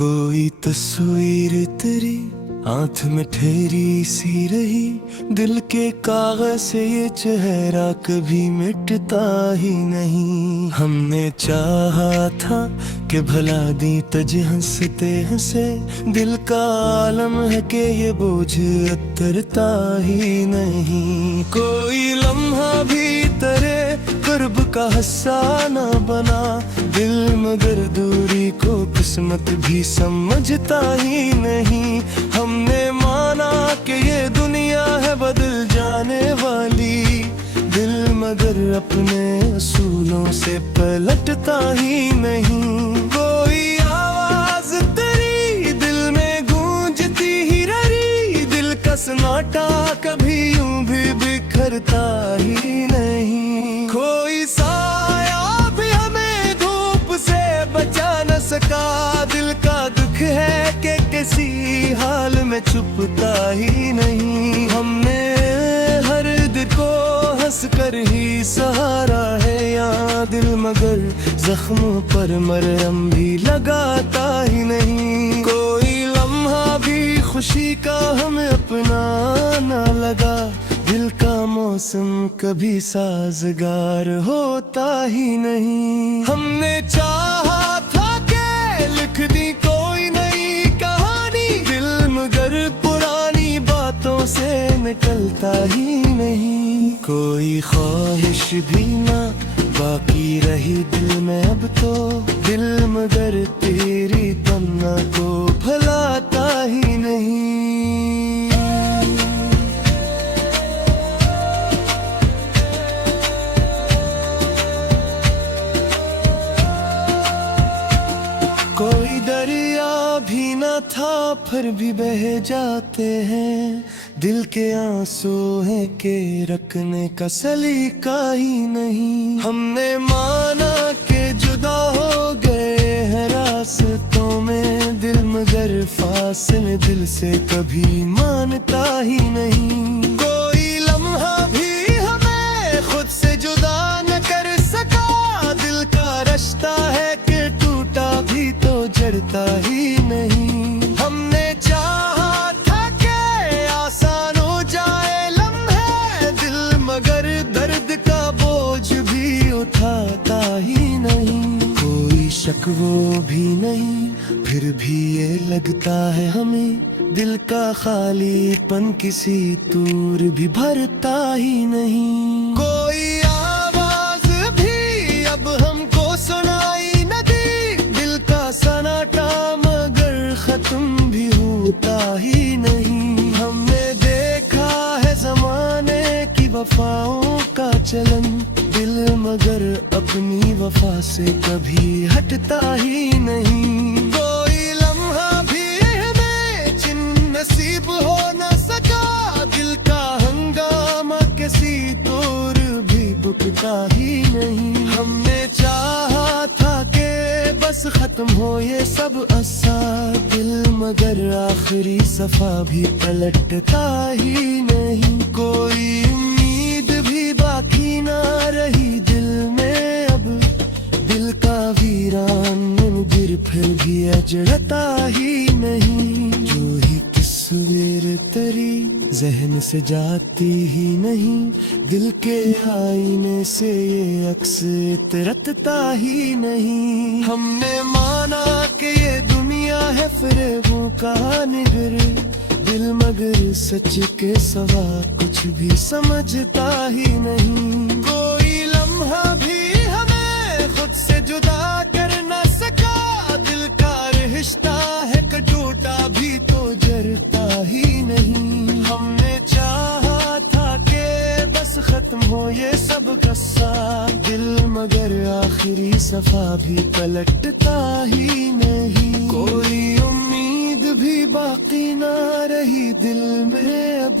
कोई तस्वीर तेरी आंख में ठहरी सी रही, दिल के कागज से ये चेहरा कभी मिटता ही नहीं। हमने चाहा था कि भला दी तज हंसते हंसे, दिल का आलम है कि ये बोझ उतरता ही नहीं। कोई लम्हा भी तेरे कुर्ब का हिस्सा न बना, दिल मगर दूरी को किस्मत भी समझता ही नहीं। हमने माना कि ये दुनिया है बदल जाने वाली, दिल मगर अपने असूलों से पलटता ही नहीं। कोई आवाज तेरी दिल में गूंजती ही रही, दिल का सन्नाटा कभी यूं भी बिखरता ही नहीं। कोई साया भी हमें धूप से बचा न सका, दिल का दुख है कि किसी हाल में छुपता ही नहीं। हमने हर दिल को हंस कर ही सहारा है यहाँ, दिल मगर जख्मों पर मरहम भी लगाता ही नहीं। कोई लम्हा भी खुशी का हमें अपना ना लगा, दिल का मौसम कभी साजगार होता ही नहीं। हमने चाहा था कि लिख दी कोई नई कहानी, दिल मगर पुरानी बातों से निकलता ही नहीं। कोई ख्वाहिश भी ना बाकी रही दिल में अब तो, दिल मगर तेरी तमन्ना को भुलाता ही नहीं। कोई दरिया भी न था फिर भी बह जाते हैं, दिल के आंसू हैं के रखने का सलीका ही नहीं। हमने माना कि जुदा हो गए हैं रास्तों में, दिल मगर फासले दिल से कभी मानता ही नहीं। कोई लम्हा भी हमें खुद से जुदा न कर सका, दिल का रिश्ता है कि टूटा भी तो जड़ता ही नहीं। हमने चाहा था कि आसान हो जाए लम्हे, दिल मगर दर्द का बोझ भी उठाता ही नहीं। कोई शक वो भी नहीं फिर भी ये लगता है हमें, दिल का खालीपन किसी दूर भी भरता ही नहीं। कोई आवाज भी अब हमको सुनाई न दी, दिल का सन्नाटा मगर खत्म भी होता ही नहीं। हमने देखा है जमाने की वफाओं का चलन, दिल मगर अपनी वफा से कभी हटता ही नहीं। कोई लम्हा भी हमें जिन नसीब हो न सका, दिल का हंगामा किसी तौर भी बुकता ही नहीं। हमने चाहा था कि बस खत्म हो ये सब असा, दिल मगर आखिरी सफा भी पलटता ही नहीं। कोई उम्मीद भी बाकी ना रही दिल में अब, दिल का वीरान गिर फिर भी अजड़ता ही नहीं। जो ही तस्वीर तेरी जहन से जाती ही नहीं, दिल के आईने से ये अक्स इतरता ही नहीं। हमने माना कि ये दुनिया है फ़रेबों का निगर, दिल मगर सच के सवा कुछ भी समझता ही नहीं। कोई लम्हा भी हमें खुद से जुदा कर न सका, दिल का रिश्ता है कि टूटा भी तो जरता ही नहीं। हमने चाहा था कि बस खत्म हो ये सब कस्सा, दिल मगर आखिरी सफा भी पलटता ही नहीं। कोई उम्मीद भी बाकी ना रही दिल में अब,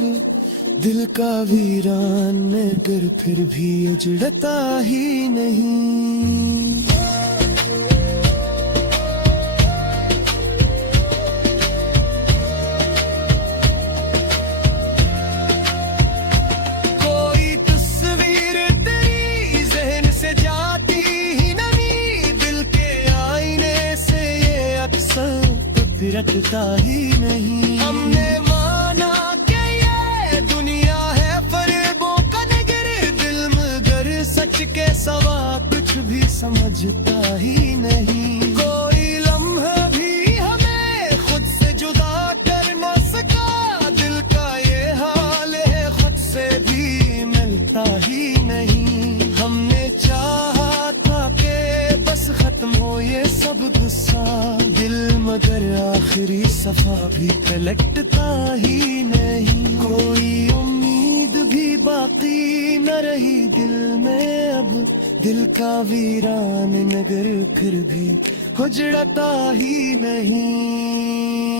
दिल का वीरान नगर फिर भी उजड़ता ही नहीं। कोई तस्वीर तेरी जहन से जाती ही नहीं, दिल के आईने से ये अक्सर रटता ही नहीं। हमने माना कि ये दुनिया है फरेबों का नगर, दिल मगर सच के सवा कुछ भी समझता ही नहीं। कोई लम्हा भी हमें खुद से जुदा कर न सका, दिल का ये हाल है खुद से भी मिलता ही नहीं। हमने चाहा था कि बस खत्म हो ये सब गुस्सा, दिल मगर आखिरी सफा भी पलटता ही नहीं। कोई उम्मीद भी बाकी न रही दिल में अब, दिल का वीरान नगर फिर भी उजड़ता ही नहीं।